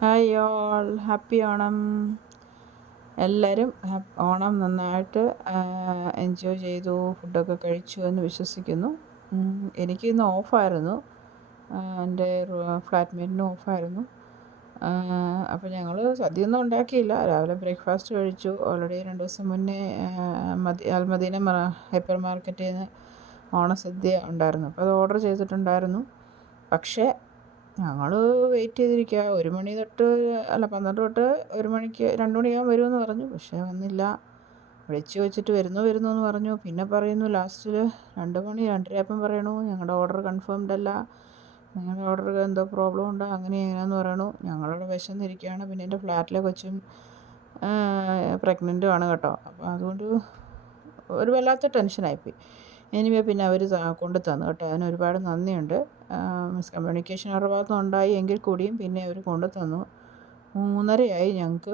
Hi all, happy Onam. എല്ലാവരും ഓണം നന്നായിട്ട് enjoy ചെയ്തു, ഫുഡൊക്കെ കഴിച്ചു എന്ന് വിശ്വസിക്കുന്നു. എനിക്ക് ഇന്ന് ഓഫായിരുന്നു, എൻ്റെ ഫ്ലാറ്റ്മേറ്റിന് ഓഫായിരുന്നു. അപ്പോൾ ഞങ്ങൾ സദ്യയൊന്നും ഉണ്ടാക്കിയില്ല. രാവിലെ ബ്രേക്ക്ഫാസ്റ്റ് കഴിച്ചു. ഓൾറെഡി 2 ദിവസം മുന്നേ അൽമദീന ഹൈപ്പർ മാർക്കറ്റിൽ നിന്ന് ഓണസദ്യ ഉണ്ടായിരുന്നു, അപ്പോൾ അത് ഓർഡർ ചെയ്തിട്ടുണ്ടായിരുന്നു. പക്ഷേ ഞങ്ങൾ വെയിറ്റ് ചെയ്തിരിക്കുക. 1 മണി തൊട്ട് 12 തൊട്ട് 1 മണിക്ക് 2 മണിയാകുമ്പോൾ വരുമെന്ന് പറഞ്ഞു. പക്ഷേ വന്നില്ല. വിളിച്ചു ചോദിച്ചിട്ട് വരുന്നു എന്ന് പറഞ്ഞു. പിന്നെ പറയുന്നു ലാസ്റ്റിൽ 2 മണി 2:30 ആയപ്പം പറയണു ഞങ്ങളുടെ ഓർഡർ കൺഫേംഡ് അല്ല, നിങ്ങളുടെ ഓർഡർ എന്തോ പ്രോബ്ലം ഉണ്ട്, അങ്ങനെ എങ്ങനെയാണെന്ന് പറയണു. ഞങ്ങളവിടെ വിശന്നിരിക്കുകയാണ്. പിന്നെ എൻ്റെ ഫ്ലാറ്റിലെ കൊച്ചും പ്രഗ്നൻറ്റും ആണ് കേട്ടോ. അപ്പോൾ അതുകൊണ്ട് ഒരു വല്ലാത്ത ടെൻഷനായിപ്പോയി. എനിവേ പിന്നെ അവർ കൊണ്ട് തന്നു കേട്ടോ. അതിന് ഒരുപാട് നന്ദിയുണ്ട്. മിസ്കമ്മ്യൂണിക്കേഷൻ അവരുടെ ഭാഗത്തുനിന്ന് ഉണ്ടായി എങ്കിൽ കൂടിയും പിന്നെ അവർ കൊണ്ടു തന്നു. 3:30 ഞങ്ങൾക്ക്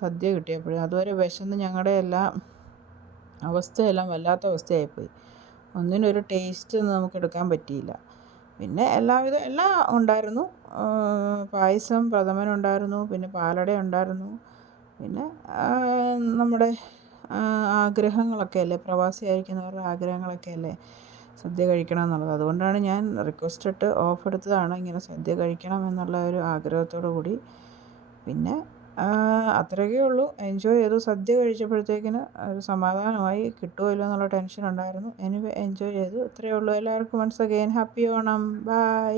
സദ്യ കിട്ടിയപ്പോൾ. അതുവരെ വിശന്ന് ഞങ്ങളുടെ അവസ്ഥയെല്ലാം വല്ലാത്ത അവസ്ഥയായിപ്പോയി. ഒന്നിനൊരു ടേസ്റ്റ് നമുക്ക് എടുക്കാൻ പറ്റിയില്ല. പിന്നെ എല്ലാം ഉണ്ടായിരുന്നു. പായസം, പ്രഥമനുണ്ടായിരുന്നു, പിന്നെ പാലട ഉണ്ടായിരുന്നു. പിന്നെ നമ്മുടെ ആഗ്രഹങ്ങളൊക്കെ അല്ലേ, പ്രവാസിയായിരിക്കുന്നവരുടെ ആഗ്രഹങ്ങളൊക്കെ അല്ലേ സദ്യ കഴിക്കണം എന്നുള്ളത്. അതുകൊണ്ടാണ് ഞാൻ റിക്വസ്റ്റ് ഇട്ട് ഓഫ് എടുത്തതാണ്, ഇങ്ങനെ സദ്യ കഴിക്കണം എന്നുള്ള ഒരു ആഗ്രഹത്തോടു കൂടി. പിന്നെ അത്രയൊക്കെ ഉള്ളൂ. എൻജോയ് ചെയ്തു. സദ്യ കഴിച്ചപ്പോഴത്തേക്കിന് ഒരു സമാധാനമായി. കിട്ടുമോ ഇല്ലയോ എന്നുള്ള ടെൻഷൻ ഉണ്ടായിരുന്നു. എനിവേ എൻജോയ് ചെയ്തു. ഇത്രയേ ഉള്ളൂ. എല്ലാവർക്കും once again happy Onam. By.